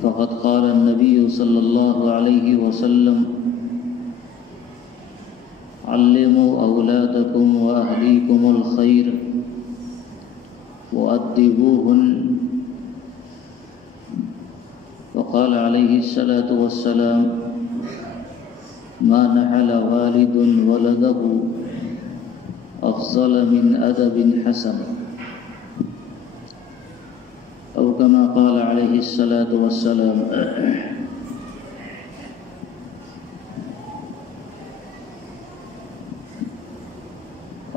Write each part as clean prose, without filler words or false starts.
فقد قال النبي صلى الله عليه وسلم علموا أولادكم وأهليكم الخير وأدبوهن. وقال عليه الصلاة والسلام ما نحل والد ولده أفضل من أدب حسن، أو كما قال عليه الصلاة والسلام.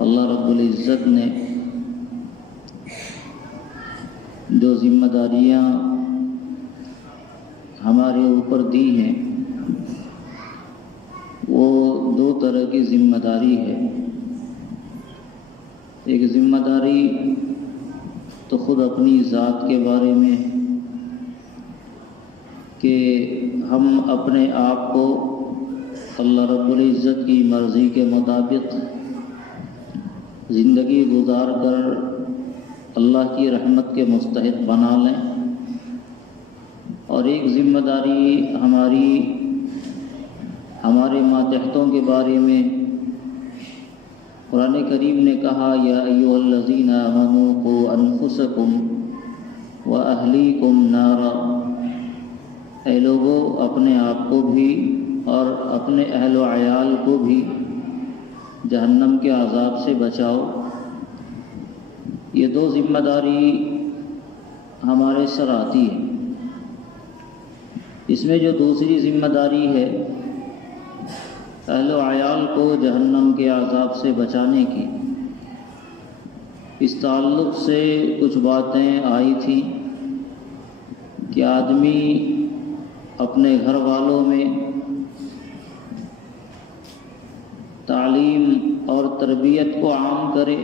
اللہ رب العزت نے جو ذمہ داریاں ہمارے اوپر دی ہیں وہ دو طرح کی ذمہ داری ہے. ایک ذمہ داری تو خود اپنی ذات کے بارے میں کہ ہم اپنے آپ کو اللہ رب العزت کی مرضی کے مطابق زندگی گزار کر اللہ کی رحمت کے مستحق بنا لیں، اور ایک ذمہ داری ہمارے ماتحتوں کے بارے میں قرآن کریم نے کہا یا ایھا الذین آمنوا قوا انفسکم واہلیکم نارا، اے لوگو اپنے آپ کو بھی اور اپنے اہل و عیال کو بھی جہنم کے عذاب سے بچاؤ. یہ دو ذمہ داری ہمارے سر آتی ہے. اس میں جو دوسری ذمہ داری ہے اہل و عیال کو جہنم کے عذاب سے بچانے کی، اس تعلق سے کچھ باتیں آئی تھیں کہ آدمی اپنے گھر والوں میں تعلیم اور تربیت کو عام کرے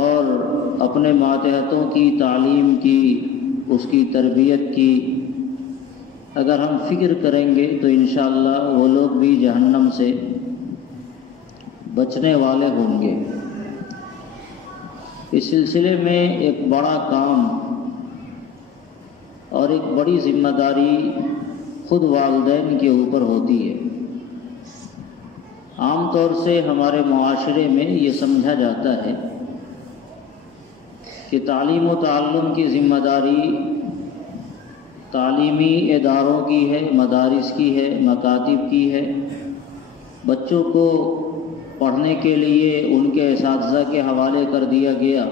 اور اپنے ماتحتوں کی تعلیم کی، اس کی تربیت کی اگر ہم فکر کریں گے تو انشاءاللہ وہ لوگ بھی جہنم سے بچنے والے ہوں گے. اس سلسلے میں ایک بڑا کام اور ایک بڑی ذمہ داری خود والدین کے اوپر ہوتی ہے. عام طور سے ہمارے معاشرے میں یہ سمجھا جاتا ہے کہ تعلیم و تعلم کی ذمہ داری تعلیمی اداروں کی ہے، مدارس کی ہے، مکاتب کی ہے. بچوں کو پڑھنے کے لیے ان کے اساتذہ کے حوالے کر دیا گیا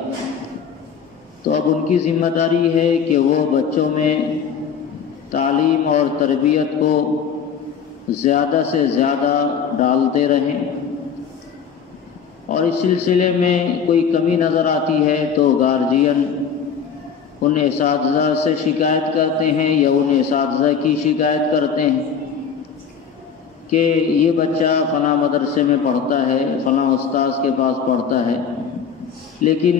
تو اب ان کی ذمہ داری ہے کہ وہ بچوں میں تعلیم اور تربیت کو زیادہ سے زیادہ ڈالتے رہیں، اور اس سلسلے میں کوئی کمی نظر آتی ہے تو گارجین ان اساتذہ سے شکایت کرتے ہیں یا ان اساتذہ کی شکایت کرتے ہیں کہ یہ بچہ فلاں مدرسے میں پڑھتا ہے، فلاں استاذ کے پاس پڑھتا ہے، لیکن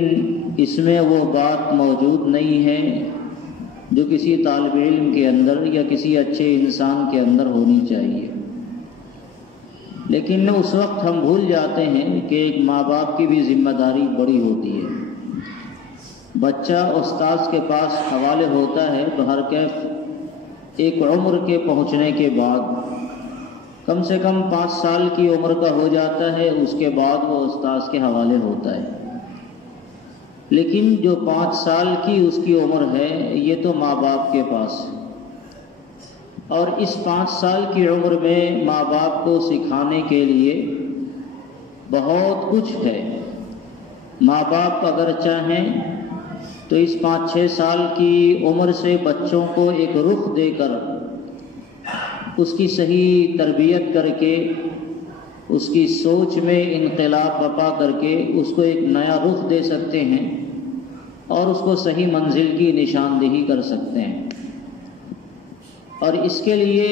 اس میں وہ بات موجود نہیں ہے جو کسی طالب علم کے اندر یا کسی اچھے انسان کے اندر ہونی چاہیے. لیکن اس وقت ہم بھول جاتے ہیں کہ ایک ماں باپ کی بھی ذمہ داری بڑی ہوتی ہے. بچہ استاذ کے پاس حوالے ہوتا ہے بہرکیف ایک عمر کے پہنچنے کے بعد، کم سے کم 5 سال کی عمر کا ہو جاتا ہے، اس کے بعد وہ استاذ کے حوالے ہوتا ہے. لیکن جو 5 سال کی اس کی عمر ہے یہ تو ماں باپ کے پاس ہے، اور اس 5 سال کی عمر میں ماں باپ کو سکھانے کے لیے بہت کچھ ہے. ماں باپ اگر چاہیں تو اس 5-6 سال کی عمر سے بچوں کو ایک رخ دے کر اس کی صحیح تربیت کر کے اس کی سوچ میں انقلاب برپا کر کے اس کو ایک نیا رخ دے سکتے ہیں اور اس کو صحیح منزل کی نشاندہی کر سکتے ہیں. اور اس کے لیے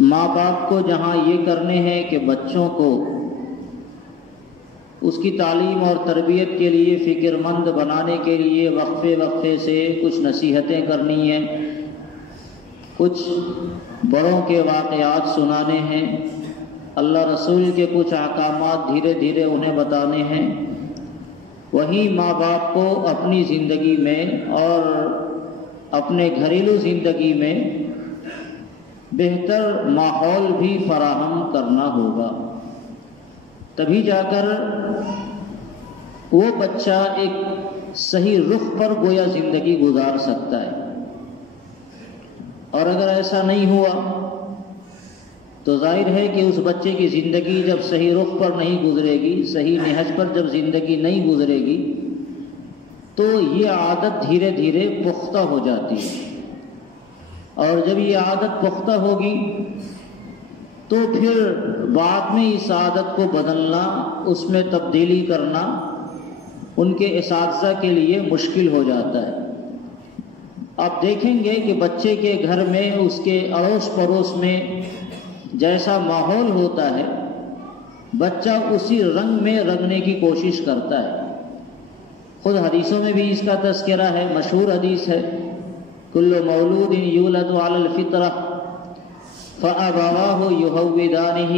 ماں باپ کو جہاں یہ کرنے ہیں کہ بچوں کو اس کی تعلیم اور تربیت کے لیے فکر مند بنانے کے لیے وقفے وقفے سے کچھ نصیحتیں کرنی ہیں، کچھ بڑوں کے واقعات سنانے ہیں، اللہ رسول کے کچھ احکامات دھیرے دھیرے انہیں بتانے ہیں، وہی ماں باپ کو اپنی زندگی میں اور اپنے گھریلو زندگی میں بہتر ماحول بھی فراہم کرنا ہوگا، تبھی جا کر وہ بچہ ایک صحیح رخ پر گویا زندگی گزار سکتا ہے۔ اور اگر ایسا نہیں ہوا تو ظاہر ہے کہ اس بچے کی زندگی جب صحیح رخ پر نہیں گزرے گی، صحیح نہج پر جب زندگی نہیں گزرے گی، تو یہ عادت دھیرے دھیرے پختہ ہو جاتی ہے، اور جب یہ عادت پختہ ہوگی تو پھر بعد میں اس عادت کو بدلنا، اس میں تبدیلی کرنا ان کے اساتذہ کے لیے مشکل ہو جاتا ہے۔ آپ دیکھیں گے کہ بچے کے گھر میں، اس کے اڑوس پڑوس میں جیسا ماحول ہوتا ہے، بچہ اسی رنگ میں رنگنے کی کوشش کرتا ہے۔ خود حدیثوں میں بھی اس کا تذکرہ ہے، مشہور حدیث ہے، کل مولود یولد علی الفطرہ فابواہ یہودانہ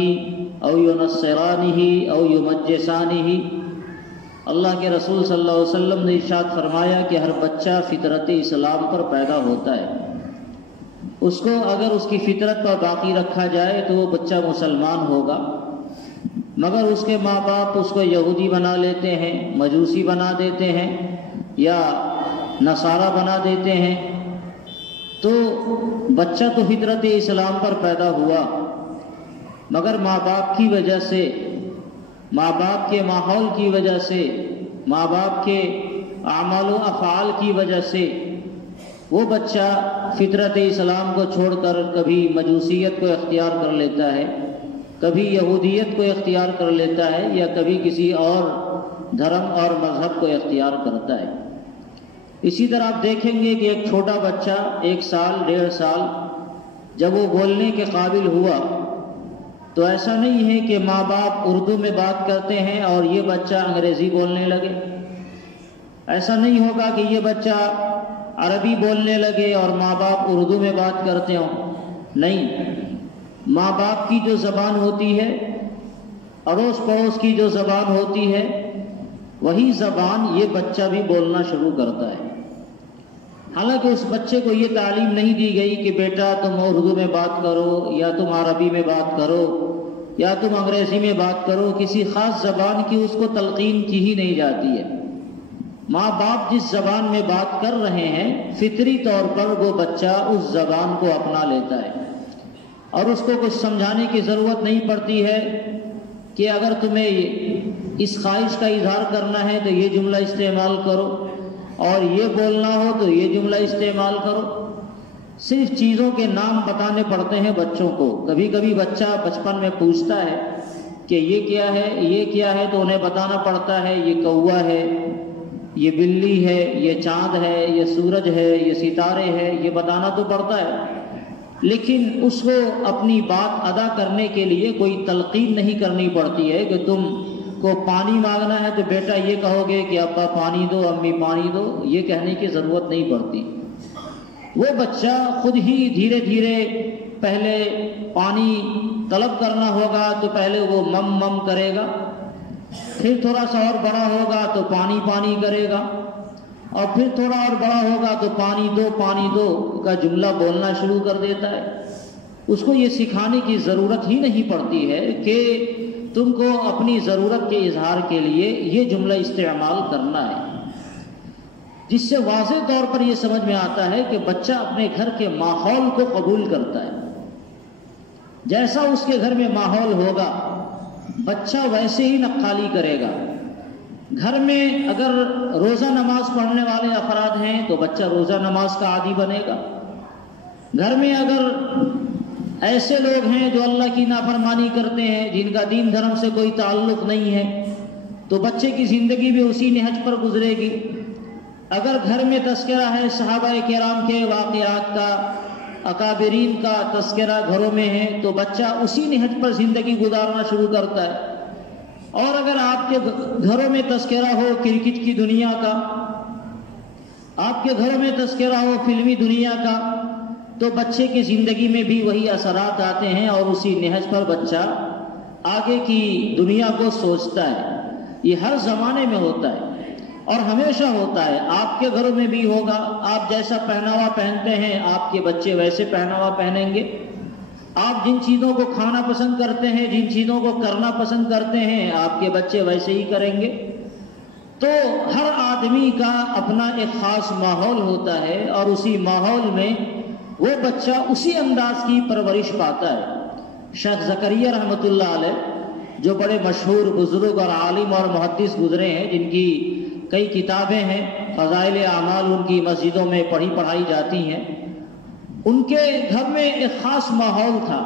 او ینصرانہ او یمجسانہ۔ اللہ کے رسول صلی اللہ علیہ وسلم نے ارشاد فرمایا کہ ہر بچہ فطرت اسلام پر پیدا ہوتا ہے، اس کو اگر اس کی فطرت پر باقی رکھا جائے تو وہ بچہ مسلمان ہوگا، مگر اس کے ماں باپ اس کو یہودی بنا لیتے ہیں، مجوسی بنا دیتے ہیں یا نصارہ بنا دیتے ہیں، تو بچہ تو فطرت اسلام پر پیدا ہوا، مگر ماں باپ کی وجہ سے، ماں باپ کے ماحول کی وجہ سے، ماں باپ کے اعمال و افعال کی وجہ سے وہ بچہ فطرت اسلام کو چھوڑ کر کبھی مجوسیت کو اختیار کر لیتا ہے، کبھی یہودیت کو اختیار کر لیتا ہے، یا کبھی کسی اور دھرم اور مذہب کو اختیار کرتا ہے۔ اسی طرح آپ دیکھیں گے کہ ایک چھوٹا بچہ 1 سال 1.5 سال جب وہ بولنے کے قابل ہوا تو ایسا نہیں ہے کہ ماں باپ اردو میں بات کرتے ہیں اور یہ بچہ انگریزی بولنے لگے، ایسا نہیں ہوگا کہ یہ بچہ عربی بولنے لگے اور ماں باپ اردو میں بات کرتے ہوں، نہیں، ماں باپ کی جو زبان ہوتی ہے، اڑوس پڑوس کی جو زبان ہوتی ہے، وہی زبان یہ بچہ بھی بولنا شروع کرتا ہے۔ حالانکہ اس بچے کو یہ تعلیم نہیں دی گئی کہ بیٹا تم اردو میں بات کرو، یا تم عربی میں بات کرو، یا تم انگریزی میں بات کرو، کسی خاص زبان کی اس کو تلقین کی ہی نہیں جاتی ہے۔ ماں باپ جس زبان میں بات کر رہے ہیں، فطری طور پر وہ بچہ اس زبان کو اپنا لیتا ہے، اور اس کو کچھ سمجھانے کی ضرورت نہیں پڑتی ہے کہ اگر تمہیں اس خواہش کا اظہار کرنا ہے تو یہ جملہ استعمال کرو، اور یہ بولنا ہو تو یہ جملہ استعمال کرو۔ صرف چیزوں کے نام بتانے پڑتے ہیں بچوں کو۔ کبھی کبھی بچہ بچپن میں پوچھتا ہے کہ یہ کیا ہے، یہ کیا ہے، تو انہیں بتانا پڑتا ہے یہ کوا ہے، یہ بلی ہے، یہ چاند ہے، یہ سورج ہے، یہ ستارے ہیں، یہ بتانا تو پڑتا ہے، لیکن اس کو اپنی بات ادا کرنے کے لیے کوئی تلقین نہیں کرنی پڑتی ہے کہ تم کو پانی مانگنا ہے تو بیٹا یہ کہو گے کہ ابا پانی دو، امی پانی دو، یہ کہنے کی ضرورت نہیں پڑتی۔ وہ بچہ خود ہی دھیرے دھیرے پہلے پانی طلب کرنا ہوگا تو پہلے وہ مم مم کرے گا، پھر تھوڑا سا اور بڑا ہوگا تو پانی پانی کرے گا، اور پھر تھوڑا اور بڑا ہوگا تو پانی دو کا جملہ بولنا شروع کر دیتا ہے۔ اس کو یہ سکھانے کی ضرورت ہی نہیں پڑتی ہے کہ تم کو اپنی ضرورت کے اظہار کے لیے یہ جملہ استعمال کرنا ہے، جس سے واضح طور پر یہ سمجھ میں آتا ہے کہ بچہ اپنے گھر کے ماحول کو قبول کرتا ہے۔ جیسا اس کے گھر میں ماحول ہوگا بچہ ویسے ہی نقالی کرے گا۔ گھر میں اگر روزہ نماز پڑھنے والے افراد ہیں تو بچہ روزہ نماز کا عادی بنے گا۔ گھر میں اگر ایسے لوگ ہیں جو اللہ کی نافرمانی کرتے ہیں، جن کا دین دھرم سے کوئی تعلق نہیں ہے، تو بچے کی زندگی بھی اسی نہج پر گزرے گی۔ اگر گھر میں تذکرہ ہے صحابہ کرام کے واقعات کا، اکابرین کا تذکرہ گھروں میں ہے، تو بچہ اسی نہج پر زندگی گزارنا شروع کرتا ہے۔ اور اگر آپ کے گھروں میں تذکرہ ہو کرکٹ کی دنیا کا، آپ کے گھروں میں تذکرہ ہو فلمی دنیا کا، تو بچے کی زندگی میں بھی وہی اثرات آتے ہیں، اور اسی نہج پر بچہ آگے کی دنیا کو سوچتا ہے۔ یہ ہر زمانے میں ہوتا ہے۔ اور ہمیشہ ہوتا ہے، آپ کے گھروں میں بھی ہوگا، آپ جیسا پہناوا پہنتے ہیں آپ کے بچے ویسے پہناوا پہنیں گے، آپ جن چیزوں کو کھانا پسند کرتے ہیں، جن چیزوں کو کرنا پسند کرتے ہیں، آپ کے بچے ویسے ہی کریں گے۔ تو ہر آدمی کا اپنا ایک خاص ماحول ہوتا ہے، اور اسی ماحول میں وہ بچہ اسی انداز کی پرورش پاتا ہے۔ شیخ زکریا رحمۃ اللہ علیہ جو بڑے مشہور بزرگ اور عالم اور محدث گزرے ہیں، جن کی کئی کتابیں ہیں، فضائل اعمال ان کی مسجدوں میں پڑھائی جاتی ہیں، ان کے گھر میں ایک خاص ماحول تھا،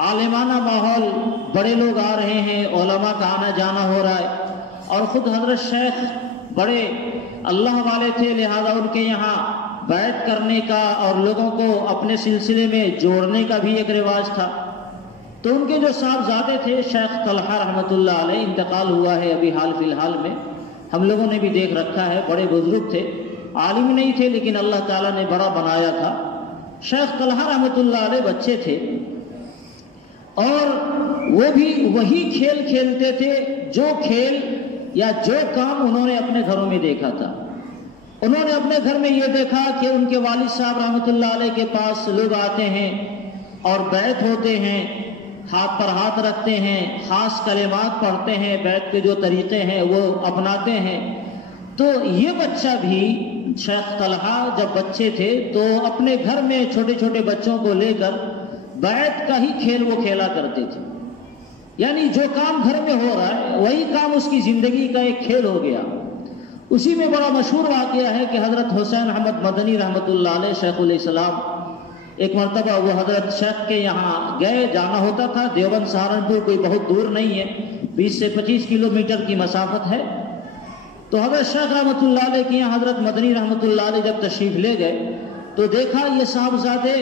عالمانہ ماحول، بڑے لوگ آ رہے ہیں، علماء کا آنا جانا ہو رہا ہے، اور خود حضرت شیخ بڑے اللہ والے تھے، لہذا ان کے یہاں بیعت کرنے کا اور لوگوں کو اپنے سلسلے میں جوڑنے کا بھی ایک رواج تھا۔ تو ان کے جو صاحبزادے تھے شیخ طلحہ رحمۃ اللہ علیہ، انتقال ہوا ہے ابھی حال فی الحال میں، ہم لوگوں نے بھی دیکھ رکھا ہے، بڑے بزرگ تھے، عالم نہیں تھے لیکن اللہ تعالیٰ نے بڑا بنایا تھا۔ شیخ طلحہ رحمۃ اللہ علیہ بچے تھے، اور وہ بھی وہی کھیل کھیلتے تھے جو کھیل یا جو کام انہوں نے اپنے گھروں میں دیکھا تھا۔ انہوں نے اپنے گھر میں یہ دیکھا کہ ان کے والد صاحب رحمۃ اللہ علیہ کے پاس لوگ آتے ہیں اور بیعت ہوتے ہیں، ہاتھ پر ہاتھ رکھتے ہیں، خاص کلمات پڑھتے ہیں، بیعت کے جو طریقے ہیں وہ اپناتے ہیں۔ تو یہ بچہ بھی، شیخ طلحہ جب بچے تھے تو اپنے گھر میں چھوٹے چھوٹے بچوں کو لے کر بیعت کا ہی کھیل وہ کھیلا کرتے تھے، یعنی جو کام گھر میں ہو رہا ہے وہی کام اس کی زندگی کا ایک کھیل ہو گیا۔ اسی میں بڑا مشہور واقعہ ہے کہ حضرت حسین احمد مدنی رحمۃ اللہ علیہ شیخ علیہ السلام، ایک مرتبہ وہ حضرت شیخ کے یہاں گئے، جانا ہوتا تھا، دیوبند سہارنپور کوئی بہت دور نہیں ہے، 20 سے 25 کلومیٹر کی مسافت ہے۔ تو حضرت شیخ رحمۃ اللہ علیہ کے یہاں حضرت مدنی رحمۃ اللہ علیہ جب تشریف لے گئے تو دیکھا یہ صاحبزادے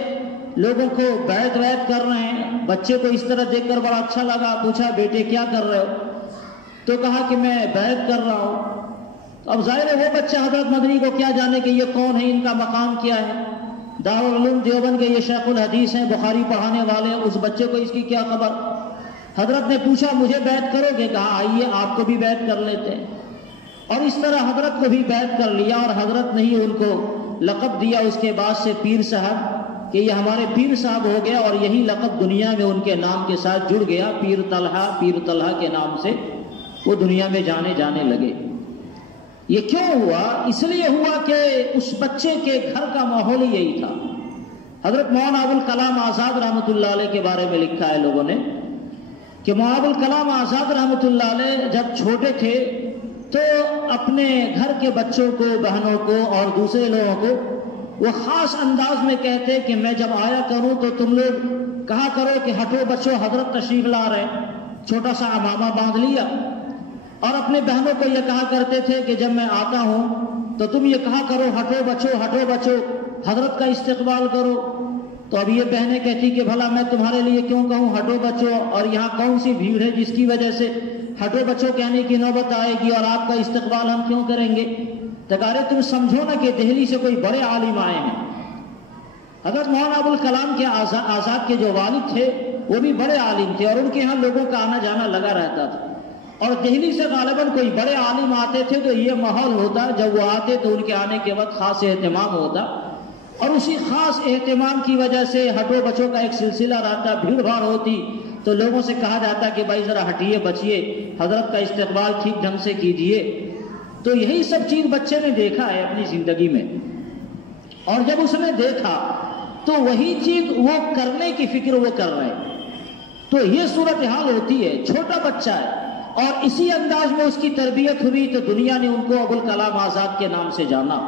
لوگوں کو بیعت کر رہے ہیں۔ بچے کو اس طرح دیکھ کر بڑا اچھا لگا، پوچھا بیٹے کیا کر رہے ہو؟ تو کہا کہ میں بیعت کر رہا ہوں۔ اب ظاہر ہے وہ بچہ حضرت مدنی کو کیا جانے کہ یہ کون ہے، ان کا مقام کیا ہے، دارالعلوم دیوبند کے یہ شیخ الحدیث ہیں، بخاری پڑھانے والے ہیں، اس بچے کو اس کی کیا خبر؟ حضرت نے پوچھا مجھے بیعت کرو گے؟ کہا آئیے آپ کو بھی بیعت کر لیتے ہیں۔ اور اس طرح حضرت کو بھی بیعت کر لیا، اور حضرت نے ہی ان کو لقب دیا اس کے بعد سے پیر صاحب، کہ یہ ہمارے پیر صاحب ہو گیا، اور یہی لقب دنیا میں ان کے نام کے ساتھ جڑ گیا، پیر طلحہ کے نام سے وہ دنیا میں جانے لگے۔ یہ کیوں ہوا؟ اس لیے ہوا کہ اس بچے کے گھر کا ماحول ہی یہی تھا۔ حضرت مولانا ابوالکلام آزاد رحمۃ اللہ علیہ کے بارے میں لکھا ہے لوگوں نے کہ مولانا ابوالکلام آزاد رحمۃ اللہ علیہ جب چھوٹے تھے تو اپنے گھر کے بچوں کو، بہنوں کو اور دوسرے لوگوں کو وہ خاص انداز میں کہتے کہ میں جب آیا کروں تو تم لوگ کہا کرو کہ ہٹو بچوں حضرت تشریف لا رہے، چھوٹا سا عمامہ باندھ لیا۔ اور اپنے بہنوں کو یہ کہا کرتے تھے کہ جب میں آتا ہوں تو تم یہ کہا کرو ہٹو بچو حضرت کا استقبال کرو۔ تو اب یہ بہنیں کہتی کہ بھلا میں تمہارے لیے کیوں کہوں ہٹو بچو، اور یہاں کون سی بھیڑ ہے جس کی وجہ سے ہٹو بچو کہنے کی نوبت آئے گی اور آپ کا استقبال ہم کیوں کریں گے؟ تکارے تم سمجھو نا کہ دہلی سے کوئی بڑے عالم آئے ہیں۔ حضرت مولانا ابوالکلام کے آزاد کے جو والد تھے وہ بھی بڑے عالم تھے، اور ان کے ہاں لوگوں کا آنا جانا لگا رہتا تھا، اور دہلی سے غالباً کوئی بڑے عالم آتے تھے تو یہ ماحول ہوتا، جب وہ آتے تو ان کے آنے کے وقت خاص اہتمام ہوتا، اور اسی خاص اہتمام کی وجہ سے ہٹو بچوں کا ایک سلسلہ رہتا، بھیڑ بھاڑ ہوتی، تو لوگوں سے کہا جاتا کہ بھائی ذرا ہٹیے بچیے، حضرت کا استقبال ٹھیک ڈھنگ سے کیجیے۔ تو یہی سب چیز بچے نے دیکھا ہے اپنی زندگی میں، اور جب اس نے دیکھا تو وہی چیز وہ کرنے کی فکر وہ کر رہے ہیں۔ تو یہ صورتحال ہوتی ہے، چھوٹا بچہ ہے اور اسی انداز میں اس کی تربیت ہوئی تو دنیا نے ان کو ابوالکلام آزاد کے نام سے جانا۔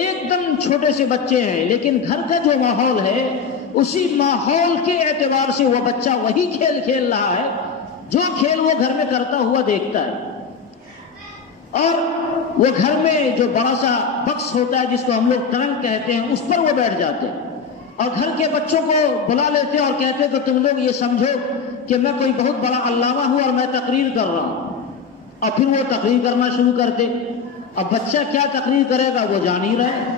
ایک دم چھوٹے سے بچے ہیں لیکن گھر کا جو ماحول ہے اسی ماحول کے اعتبار سے وہ بچہ وہی کھیل کھیل رہا ہے جو کھیل وہ گھر میں کرتا ہوا دیکھتا ہے، اور وہ گھر میں جو بڑا سا بکس ہوتا ہے جس کو ہم لوگ ٹرنک کہتے ہیں اس پر وہ بیٹھ جاتے ہیں، اور گھر کے بچوں کو بلا لیتے اور کہتے کہ تم لوگ یہ سمجھو کہ میں کوئی بہت بڑا علامہ ہوں اور میں تقریر کر رہا ہوں، اور پھر وہ تقریر کرنا شروع کرتے۔ اب بچہ کیا تقریر کرے گا وہ جان ہی رہا ہے،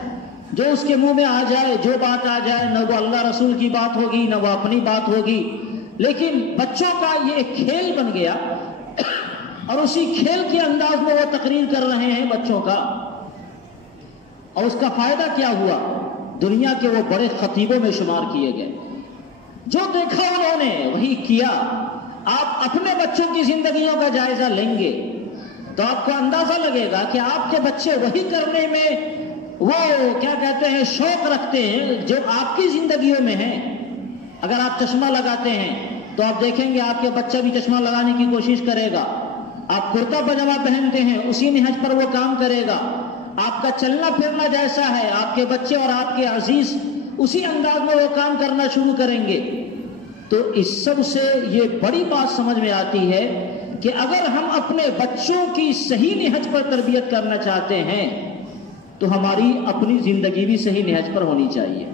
جو اس کے منہ میں آ جائے، جو بات آ جائے، نہ وہ اللہ رسول کی بات ہوگی نہ وہ اپنی بات ہوگی، لیکن بچوں کا یہ ایک کھیل بن گیا اور اسی کھیل کے انداز میں وہ تقریر کر رہے ہیں بچوں کا، اور اس کا فائدہ کیا ہوا؟ دنیا کے وہ بڑے خطیبوں میں شمار کیے گئے، جو دیکھا انہوں نے وہی کیا۔ آپ اپنے بچوں کی زندگیوں کا جائزہ لیں گے تو آپ کو اندازہ لگے گا کہ آپ کے بچے وہی کرنے میں وہ کیا کہتے ہیں شوق رکھتے ہیں جو آپ کی زندگیوں میں ہیں۔ اگر آپ چشمہ لگاتے ہیں تو آپ دیکھیں گے آپ کے بچہ بھی چشمہ لگانے کی کوشش کرے گا۔ آپ کرتا پاجامہ پہنتے ہیں، اسی نہج پر وہ کام کرے گا۔ آپ کا چلنا پھرنا جیسا ہے، آپ کے بچے اور آپ کے عزیز اسی انداز میں وہ کام کرنا شروع کریں گے۔ تو اس سب سے یہ بڑی بات سمجھ میں آتی ہے کہ اگر ہم اپنے بچوں کی صحیح نہج پر تربیت کرنا چاہتے ہیں تو ہماری اپنی زندگی بھی صحیح نہج پر ہونی چاہیے۔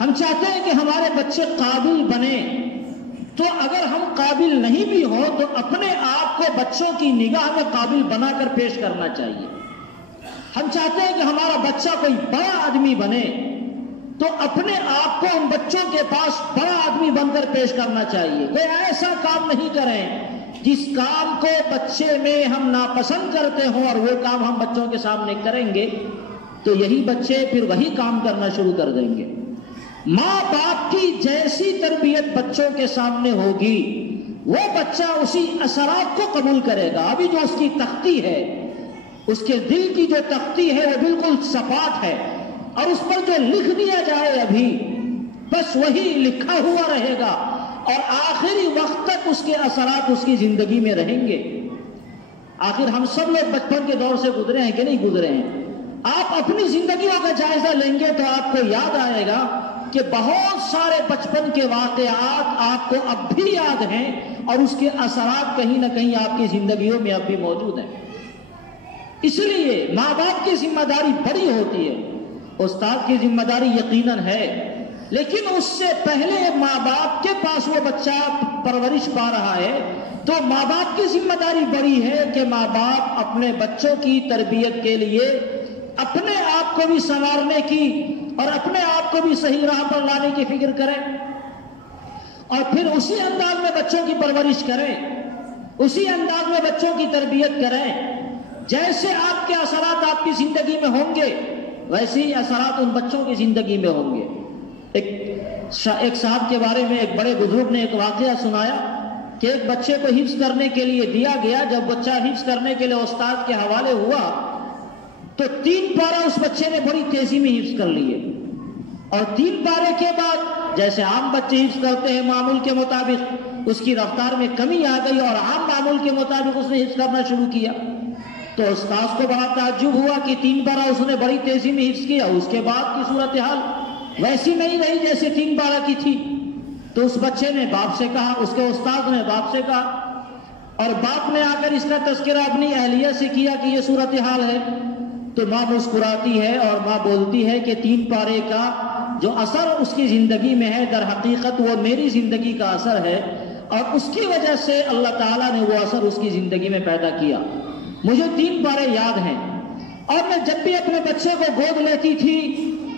ہم چاہتے ہیں کہ ہمارے بچے قابل بنے، تو اگر ہم قابل نہیں بھی ہوں تو اپنے آپ کو بچوں کی نگاہ میں قابل بنا کر پیش کرنا چاہیے۔ ہم چاہتے ہیں کہ ہمارا بچہ کوئی بڑا آدمی بنے، تو اپنے آپ کو ان بچوں کے پاس بڑا آدمی بن کر پیش کرنا چاہیے۔ کوئی ایسا کام نہیں کریں جس کام کو بچے میں ہم ناپسند کرتے ہوں اور وہ کام ہم بچوں کے سامنے کریں گے تو یہی بچے پھر وہی کام کرنا شروع کر دیں گے۔ ماں باپ کی جیسی تربیت بچوں کے سامنے ہوگی وہ بچہ اسی اثرات کو قبول کرے گا۔ ابھی جو اس کی تختی ہے، اس کے دل کی جو تختی ہے وہ بالکل سپاٹ ہے، اور اس پر جو لکھ دیا جائے ابھی بس وہی لکھا ہوا رہے گا، اور آخری وقت تک اس کے اثرات اس کی زندگی میں رہیں گے۔ آخر ہم سب لوگ بچپن کے دور سے گزرے ہیں کہ نہیں گزرے ہیں؟ آپ اپنی زندگیوں کا جائزہ لیں گے تو آپ کو یاد آئے گا کہ بہت سارے بچپن کے واقعات آپ کو اب بھی یاد ہیں، اور اس کے اثرات کہیں نہ کہیں آپ کی زندگیوں میں اب بھی موجود ہیں۔ اس لیے ماں باپ کی ذمہ داری بڑی ہوتی ہے، استاد کی ذمہ داری یقیناً ہے، لیکن اس سے پہلے ماں باپ کے پاس وہ بچہ پرورش پا رہا ہے تو ماں باپ کی ذمہ داری بڑی ہے کہ ماں باپ اپنے بچوں کی تربیت کے لیے اپنے آپ کو بھی سنوارنے کی اور اپنے آپ کو بھی صحیح راہ پر لانے کی فکر کریں، اور پھر اسی انداز میں بچوں کی پرورش کریں، اسی انداز میں بچوں کی تربیت کریں۔ جیسے آپ کے اثرات آپ کی زندگی میں ہوں گے ویسے ہی اثرات ان بچوں کی زندگی میں ہوں گے۔ ایک صاحب کے بارے میں ایک بڑے بزرگ نے ایک واقعہ سنایا کہ ایک بچے کو حفظ کرنے کے لیے دیا گیا۔ جب بچہ حفظ کرنے کے لیے استاد کے حوالے ہوا تو 3 پارہ اس بچے نے بڑی تیزی میں حفظ کر لیے، اور 3 پارے کے بعد جیسے عام بچے حفظ کرتے ہیں معمول کے مطابق اس کی رفتار میں کمی آ گئی، اور عام معمول کے مطابق اس نے حفظ کرنا شروع کیا۔ تو استاد کو بڑا تعجب ہوا کہ 3 پارہ اس نے بڑی تیزی میں حفظ کیا، اس کے بعد کی صورتحال ویسی نہیں رہی جیسے 3 پارہ کی تھی۔ تو اس بچے نے باپ سے کہا، اس کے استاد نے باپ سے کہا، اور باپ نے آ کر اس کا تذکرہ اپنی اہلیہ سے کیا کہ یہ صورتحال ہے۔ تو ماں مسکراتی ہے اور ماں بولتی ہے کہ 3 پارے کا جو اثر اس کی زندگی میں ہے در حقیقت وہ میری زندگی کا اثر ہے، اور اس کی وجہ سے اللہ تعالیٰ نے وہ اثر اس کی زندگی میں پیدا کیا۔ مجھے 3 پارے یاد ہیں، اور میں جب بھی اپنے بچے کو گود لیتی تھی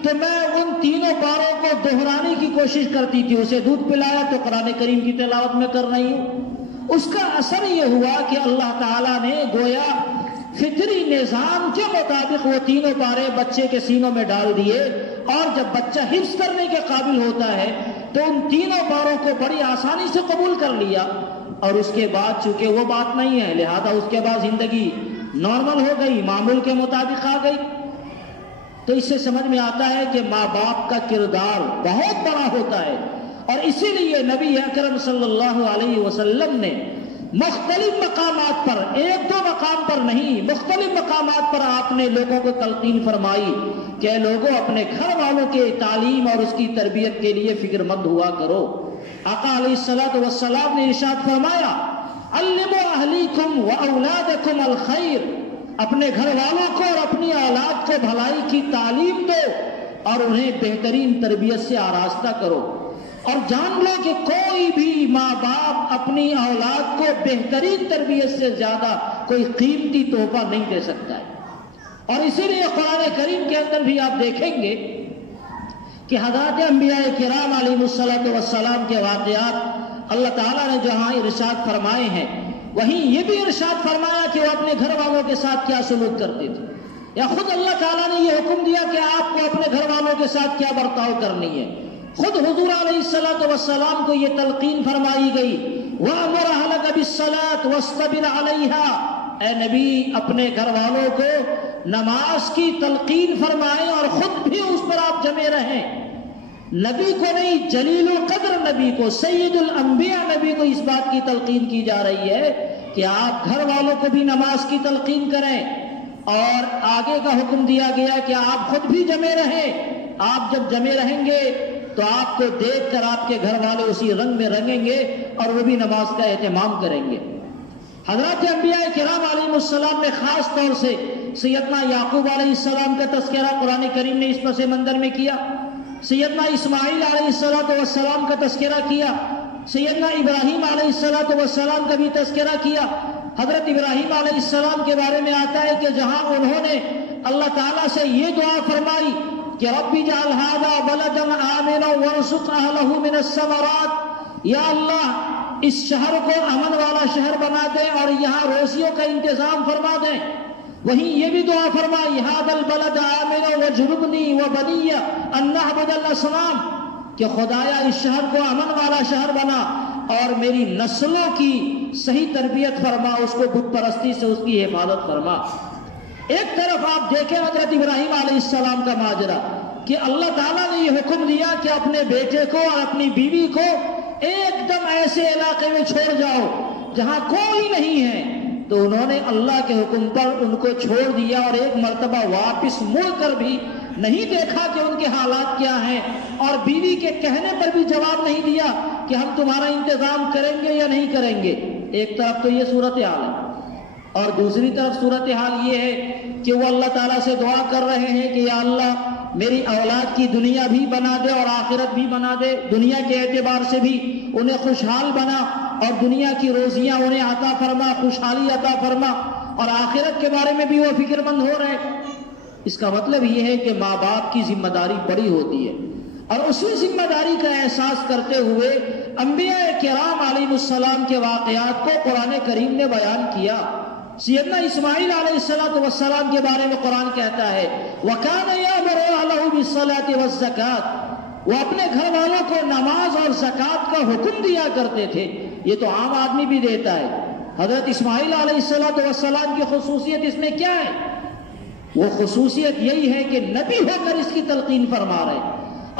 تو میں ان 3 پاروں کو دہرانے کی کوشش کرتی تھی۔ اسے دودھ پلایا تو قرآن کریم کی تلاوت میں کر رہی ہوں۔ اس کا اثر یہ ہوا کہ اللہ تعالیٰ نے گویا فطری نظام کے مطابق وہ 3 پارے بچے کے سینوں میں ڈال دیے، اور جب بچہ حفظ کرنے کے قابل ہوتا ہے تو ان 3 پاروں کو بڑی آسانی سے قبول کر لیا، اور اس کے بعد چونکہ وہ بات نہیں ہے لہذا اس کے بعد زندگی نارمل ہو گئی، معمول کے مطابق آ گئی۔ تو اس سے سمجھ میں آتا ہے کہ ماں باپ کا کردار بہت بڑا ہوتا ہے، اور اسی لیے نبی اکرم صلی اللہ علیہ وسلم نے مختلف مقامات پر، 1-2 مقام پر نہیں، مختلف مقامات پر آپ نے لوگوں کو تلقین فرمائی کہ اے لوگوں اپنے گھر والوں کے تعلیم اور اس کی تربیت کے لیے فکر مند ہوا کرو۔ آقا علیہ الصلوۃ والسلام نے ارشاد فرمایا علموا اہلیکم واولادکم الخیر، اپنے گھر والوں کو اور اپنی اولاد کو بھلائی کی تعلیم دو اور انہیں بہترین تربیت سے آراستہ کرو، اور جان لو کہ کوئی بھی ماں باپ اپنی اولاد کو بہترین تربیت سے زیادہ کوئی قیمتی تحفہ نہیں دے سکتا ہے۔ اور اسی لیے قرآن کریم کے اندر بھی آپ دیکھیں گے کہ حضرات انبیاء کرام علیہ الصلوۃ والسلام کے واقعات اللہ تعالیٰ نے جہاں ارشاد فرمائے ہیں وہیں یہ بھی ارشاد فرمایا کہ وہ اپنے گھر والوں کے ساتھ کیا سلوک کرتے تھے، یا خود اللہ تعالیٰ نے یہ حکم دیا کہ آپ کو اپنے گھر والوں کے ساتھ کیا برتاؤ کرنی ہے. خود حضور علیہ السلام کو یہ تلقین فرمائی گئی، وَأَمُرْ أَهْلَكَ بِالصَّلَاةِ وَاصْطَبِرْ عَلَيْهَا، اے نبی اپنے گھر والوں کو نماز کی تلقین فرمائیں اور خود بھی اس پر آپ جمے رہیں. نبی کو نہیں، جلیل القدر نبی کو، سید الانبیاء نبی کو اس بات کی تلقین کی جا رہی ہے کہ آپ گھر والوں کو بھی نماز کی تلقین کریں، اور آگے کا حکم دیا گیا کہ آپ خود بھی جمے رہیں. آپ جب جمے رہیں گے تو آپ کو دیکھ کر آپ کے گھر والے اسی رنگ میں رنگیں گے اور وہ بھی نماز کا اہتمام کریں گے. حضرات انبیاء کرام علیہ السلام نے خاص طور سے سیدنا یعقوب علیہ السلام کا تذکرہ قرآن کریم نے اس پس منظر میں کیا، سیدنا اسماعیل علیہ السلام کا تذکرہ کیا، سیدنا ابراہیم علیہ السلام کا بھی تذکرہ کیا. حضرت ابراہیم علیہ السلام کے بارے میں آتا ہے کہ جہاں انہوں نے اللہ تعالیٰ سے یہ دعا فرمائی کہ رب اجعل ھذا بلدا آمنا وارزق اہلہ من الثمرات، یا اللہ اس شہر کو امن والا شہر بنا دیں اور یہاں روزیوں کا انتظام فرما دیں. وہیں یہ بھی دعا فرمائی ھذا البلد آمنا واجنبنی وبنی ان نعبد الاصنام، کہ خدایا اس شہر کو امن والا شہر بنا اور میری نسلوں کی صحیح تربیت فرما، اس کو بت پرستی سے اس کی حفاظت فرما. ایک طرف آپ دیکھیں حضرت ابراہیم علیہ السلام کا ماجرا کہ اللہ تعالیٰ نے یہ حکم دیا کہ اپنے بیٹے کو اور اپنی بیوی کو ایک دم ایسے علاقے میں چھوڑ جاؤ جہاں کوئی نہیں ہے، تو انہوں نے اللہ کے حکم پر ان کو چھوڑ دیا اور ایک مرتبہ واپس مڑ کر بھی نہیں دیکھا کہ ان کے حالات کیا ہیں، اور بیوی کے کہنے پر بھی جواب نہیں دیا کہ ہم تمہارا انتظام کریں گے یا نہیں کریں گے. ایک طرف تو یہ صورتحال ہے، اور دوسری طرف صورتحال یہ ہے کہ وہ اللہ تعالیٰ سے دعا کر رہے ہیں کہ یا اللہ میری اولاد کی دنیا بھی بنا دے اور آخرت بھی بنا دے، دنیا کے اعتبار سے بھی انہیں خوشحال بنا اور دنیا کی روزیاں انہیں عطا فرما، خوشحالی عطا فرما، اور آخرت کے بارے میں بھی وہ فکر مند ہو رہے. اس کا مطلب یہ ہے کہ ماں باپ کی ذمہ داری بڑی ہوتی ہے، اور اسی ذمہ داری کا احساس کرتے ہوئے انبیاء کرام علیہ السلام کے واقعات کو قرآن کریم نے بیان کیا. سیدنا اسماعیل علیہ السلام کے بارے میں قرآن کہتا ہے وَكَانَ يَأْمُرُ أَهْلَهُ بِالصَّلَاةِ وَالزَّكَاةِ، وہ اپنے گھر والوں کو نماز اور زکوٰۃ کا حکم دیا کرتے تھے. یہ تو عام آدمی بھی دیتا ہے. حضرت اسماعیل علیہ السلام کی خصوصیت اس میں کیا ہے؟ وہ خصوصیت یہی ہے کہ نبی ہو کر اس کی تلقین فرما رہے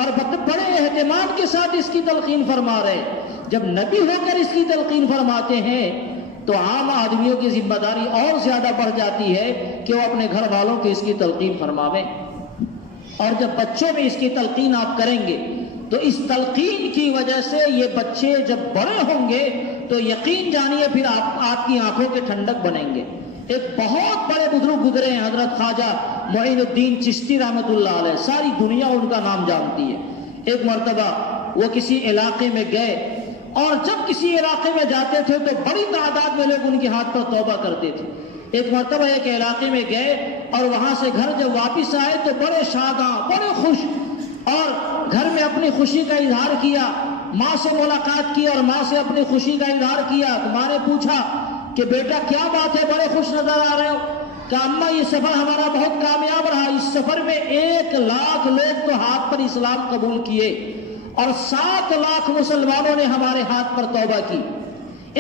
اور بڑے اہتمام کے ساتھ اس کی تلقین فرما رہے. جب نبی ہو کر اس کی تلقین فرماتے ہیں تو عام آدمیوں کی ذمہ داری اور زیادہ بڑھ جاتی ہے کہ وہ اپنے گھر والوں کو اس کی تلقین فرماویں. اور جب بچوں میں اس کی تلقین آپ کریں گے تو اس تلقین کی وجہ سے یہ بچے جب بڑے ہوں گے تو یقین جانیے پھر آپ کی آنکھوں کے ٹھنڈک بنیں گے. ایک بہت بڑے بزرگ گزرے ہیں حضرت خواجہ معین الدین چشتی رحمۃ اللہ علیہ، ساری دنیا ان کا نام جانتی ہے. ایک مرتبہ وہ کسی علاقے میں گئے، اور جب کسی علاقے میں جاتے تھے تو بڑی تعداد میں لوگ ان کے ہاتھ پر توبہ کرتے تھے. ایک مرتبہ ایک علاقے میں گئے اور وہاں سے گھر جب واپس آئے تو بڑے شاداں، بڑے خوش، اور گھر میں اپنی خوشی کا اظہار کیا. ماں سے ملاقات کی اور ماں سے اپنی خوشی کا اظہار کیا. ماں نے پوچھا کہ بیٹا کیا بات ہے، بڑے خوش نظر آ رہے ہو؟ کہ اماں یہ سفر ہمارا بہت کامیاب رہا، اس سفر میں 1 لاکھ لوگ تو ہاتھ پر اسلام قبول کیے اور 7 لاکھ مسلمانوں نے ہمارے ہاتھ پر توبہ کی.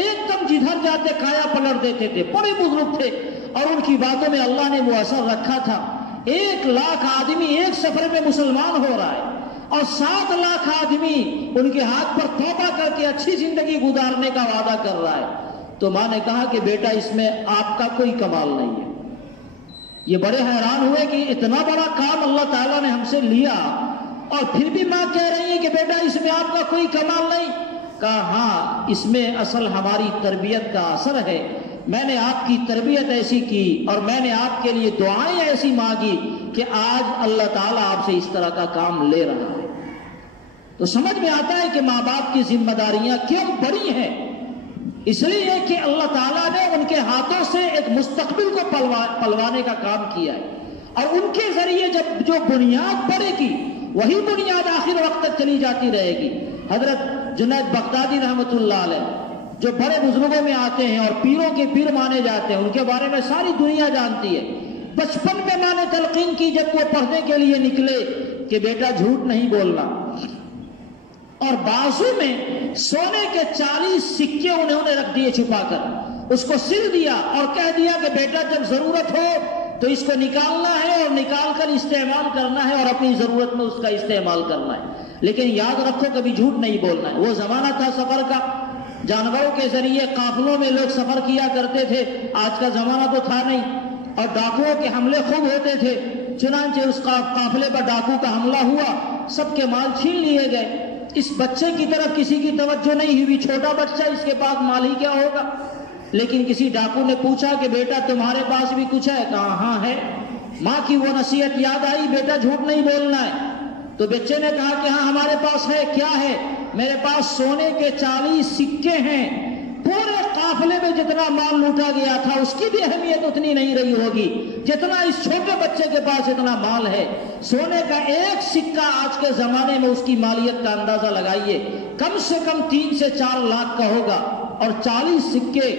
ایک دم جدھر جاتے کایا پلٹ دیتے تھے، بڑے بزرگ تھے اور ان کی باتوں میں اللہ نے وہ اثر رکھا تھا. 1 لاکھ آدمی ایک سفر میں مسلمان ہو رہا ہے اور 7 لاکھ آدمی ان کے ہاتھ پر توبہ کر کے اچھی زندگی گزارنے کا وعدہ کر رہا ہے. تو ماں نے کہا کہ بیٹا اس میں آپ کا کوئی کمال نہیں ہے. یہ بڑے حیران ہوئے کہ اتنا بڑا کام اللہ تعالیٰ نے ہم سے لیا اور پھر بھی ماں کہہ رہی ہے کہ بیٹا اس میں آپ کا کوئی کمال نہیں. کہا ہاں، اس میں اصل ہماری تربیت کا اثر ہے. میں نے آپ کی تربیت ایسی کی اور میں نے آپ کے لیے دعائیں ایسی مانگی کہ آج اللہ تعالیٰ آپ سے اس طرح کا کام لے رہا ہے. تو سمجھ میں آتا ہے کہ ماں باپ کی ذمہ داریاں کیوں بڑی ہیں. اس لیے کہ اللہ تعالیٰ نے ان کے ہاتھوں سے ایک مستقبل کو پلوانے کا کام کیا ہے اور ان کے ذریعے جب جو بنیاد پڑے گی وہی بنیاد آخر وقت تک چلی جاتی رہے گی. حضرت جنید بغدادی رحمۃ اللہ علیہ جو بڑے بزرگوں میں آتے ہیں اور پیروں کے پیر مانے جاتے ہیں، ان کے بارے میں ساری دنیا جانتی ہے۔ بچپن میں میں نے تلقین کی جب وہ پڑھنے کے لیے نکلے کہ بیٹا جھوٹ نہیں بولنا، اور بازو میں سونے کے 40 سکے انہوں نے رکھ دیے چھپا کر، اس کو سل دیا اور کہہ دیا کہ بیٹا جب ضرورت ہو تو اس کو نکالنا ہے اور نکال کر استعمال کرنا ہے اور اپنی ضرورت میں اس کا استعمال کرنا ہے، لیکن یاد رکھو کبھی جھوٹ نہیں بولنا ہے۔ وہ زمانہ تھا سفر کا، جانوروں کے ذریعے قافلوں میں لوگ سفر کیا کرتے تھے، آج کا زمانہ تو تھا نہیں، اور ڈاکوؤں کے حملے خوب ہوتے تھے۔ چنانچہ اس قافلے پر ڈاکو کا حملہ ہوا، سب کے مال چھین لیے گئے۔ اس بچے کی طرف کسی کی توجہ نہیں ہوئی، چھوٹا بچہ، اس کے پاس مال ہی کیا ہوگا؟ لیکن کسی ڈاکو نے پوچھا کہ بیٹا تمہارے پاس بھی کچھ ہے؟ کہا ہاں ہے۔ ماں کی وہ نصیحت یاد آئی، بیٹا جھوٹ نہیں بولنا ہے۔ تو بچے نے کہا کہ ہاں ہمارے پاس ہے۔ کیا ہے؟ میرے پاس سونے کے 40 سکے ہیں، پورے قافلے میں جتنا مال لوٹا گیا تھا اس کی بھی اہمیت اتنی نہیں رہی ہوگی جتنا اس چھوٹے بچے کے پاس اتنا مال ہے۔ سونے کا ایک سکہ آج کے زمانے میں اس کی مالیت کا اندازہ لگائیے، کم سے کم 3 سے 4 لاکھ کا ہوگا، اور 40 سکے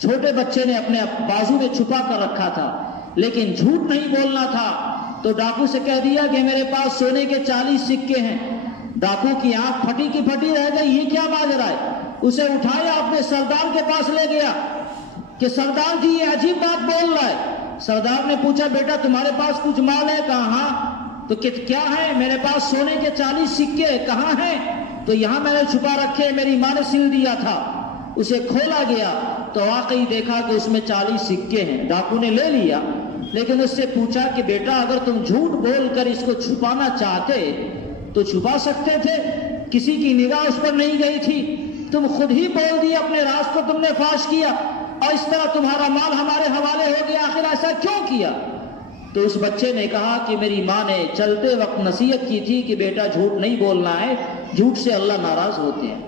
چھوٹے بچے نے اپنے بازو میں چھپا کر رکھا تھا، لیکن جھوٹ نہیں بولنا تھا۔ تو ڈاکو سے کہہ دیا کہ میرے پاس سونے کے 40 سکے ہیں۔ ڈاکو کی آنکھ پھٹی کی پھٹی رہ گئی، یہ کیا ماجرا ہے؟ اسے اٹھایا، اپنے سردار کے پاس لے گیا کہ سردار جی یہ عجیب بات بول رہا ہے۔ سردار نے پوچھا بیٹا تمہارے پاس کچھ مال ہے؟ کہا ہاں۔ تو کیا ہے؟ میرے پاس سونے کے 40 سکے۔ کہاں ہیں؟ تو یہاں میں نے چھپا رکھے، میری ماں نے سل دیا تھا۔ اسے کھولا گیا تو واقعی دیکھا کہ اس میں 40 سکے ہیں۔ ڈاکو نے لے لیا، لیکن اس سے پوچھا کہ بیٹا اگر تم جھوٹ بول کر اس کو چھپانا چاہتے تو چھپا سکتے تھے، کسی کی نگاہ اس پر نہیں گئی تھی، تم خود ہی بول دیے، اپنے راز کو تم نے فاش کیا اور اس طرح تمہارا مال ہمارے حوالے ہو گیا، آخر ایسا کیوں کیا؟ تو اس بچے نے کہا کہ میری ماں نے چلتے وقت نصیحت کی تھی کہ بیٹا جھوٹ نہیں بولنا ہے، جھوٹ سے اللہ ناراض ہوتے ہیں،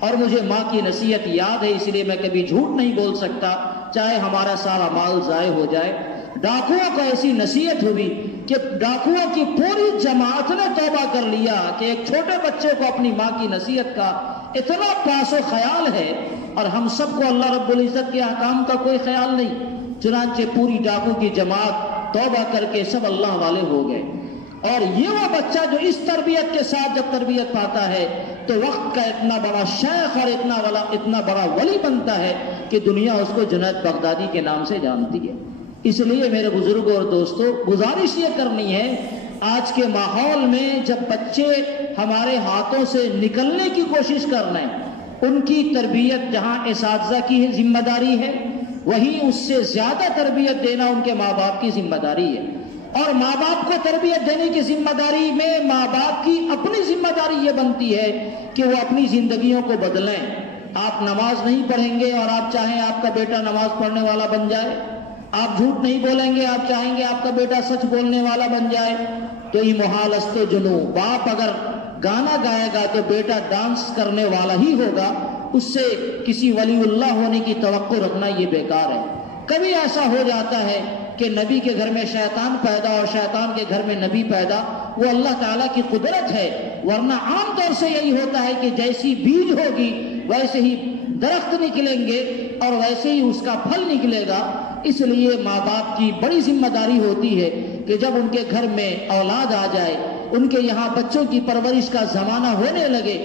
اور مجھے ماں کی نصیحت یاد ہے، اس لیے میں کبھی جھوٹ نہیں بول سکتا چاہے ہمارا سارا مال ضائع ہو جائے۔ ڈاکوؤں کو ایسی نصیحت ہوئی کہ ڈاکوؤں کی پوری جماعت نے توبہ کر لیا کہ ایک چھوٹے بچے کو اپنی ماں کی نصیحت کا اتنا پاس و خیال ہے، اور ہم سب کو اللہ رب العزت کے احکام کا کوئی خیال نہیں۔ چنانچہ پوری ڈاکو کی جماعت توبہ کر کے سب اللہ والے ہو گئے۔ اور یہ وہ بچہ جو اس تربیت کے ساتھ جب تربیت پاتا ہے تو وقت کا اتنا بڑا شیخ اور اتنا بڑا ولی بنتا ہے کہ دنیا اس کو جنید بغدادی کے نام سے جانتی ہے۔ اس لیے میرے بزرگوں اور دوستوں، گزارش یہ کرنی ہے، آج کے ماحول میں جب بچے ہمارے ہاتھوں سے نکلنے کی کوشش کر رہے ہیں، ان کی تربیت جہاں اساتذہ کی ذمہ داری ہے، وہیں اس سے زیادہ تربیت دینا ان کے ماں باپ کی ذمہ داری ہے۔ اور ماں باپ کو تربیت دینے کی ذمہ داری میں ماں باپ کی اپنی ذمہ داری یہ بنتی ہے کہ وہ اپنی زندگیوں کو بدلیں۔ آپ نماز نہیں پڑھیں گے اور آپ چاہیں آپ کا بیٹا نماز پڑھنے والا بن جائے، آپ جھوٹ نہیں بولیں گے، آپ چاہیں گے آپ کا بیٹا سچ بولنے والا بن جائے، تو یہ محال است جنو۔ باپ اگر گانا گائے گا تو بیٹا ڈانس کرنے والا ہی ہوگا، اس سے کسی ولی اللہ ہونے کی توقع رکھنا یہ بیکار ہے۔ کبھی ایسا ہو جاتا ہے کہ نبی کے گھر میں شیطان پیدا اور شیطان کے گھر میں نبی پیدا، وہ اللہ تعالیٰ کی قدرت ہے، ورنہ عام طور سے یہی ہوتا ہے کہ جیسی بیج ہوگی ویسے ہی درخت نکلیں گے اور ویسے ہی اس کا پھل نکلے گا۔ اس لیے ماں باپ کی بڑی ذمہ داری ہوتی ہے کہ جب ان کے گھر میں اولاد آ جائے، ان کے یہاں بچوں کی پرورش کا زمانہ ہونے لگے،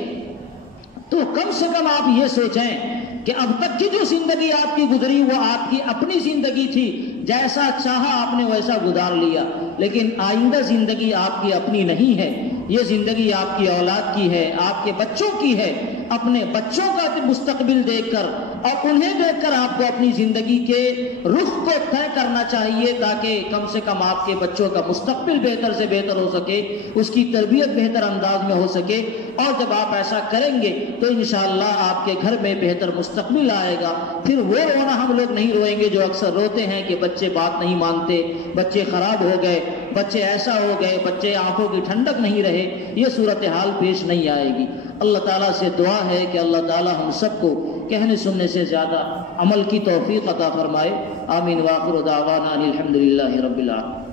تو کم سے کم آپ یہ سوچیں کہ اب تک کی جو زندگی آپ کی گزری وہ آپ کی اپنی زندگی تھی، جیسا چاہا آپ نے ویسا گزار لیا، لیکن آئندہ زندگی آپ کی اپنی نہیں ہے، یہ زندگی آپ کی اولاد کی ہے، آپ کے بچوں کی ہے۔ اپنے بچوں کا مستقبل دیکھ کر اور انہیں دیکھ کر آپ کو اپنی زندگی کے رخ کو طے کرنا چاہیے، تاکہ کم سے کم آپ کے بچوں کا مستقبل بہتر سے بہتر ہو سکے، اس کی تربیت بہتر انداز میں ہو سکے۔ اور جب آپ ایسا کریں گے تو انشاءاللہ آپ کے گھر میں بہتر مستقبل آئے گا۔ پھر وہ رونا ہم لوگ نہیں روئیں گے جو اکثر روتے ہیں کہ بچے بات نہیں مانتے، بچے خراب ہو گئے، بچے ایسا ہو گئے، بچے آنکھوں کی ٹھنڈک نہیں رہے، یہ صورتحال پیش نہیں آئے گی۔ اللہ تعالیٰ سے دعا ہے کہ اللہ تعالیٰ ہم سب کو کہنے سننے سے زیادہ عمل کی توفیق عطا فرمائے۔ آمین وآخر دعوانا الحمدللہ رب العالمین۔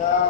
یا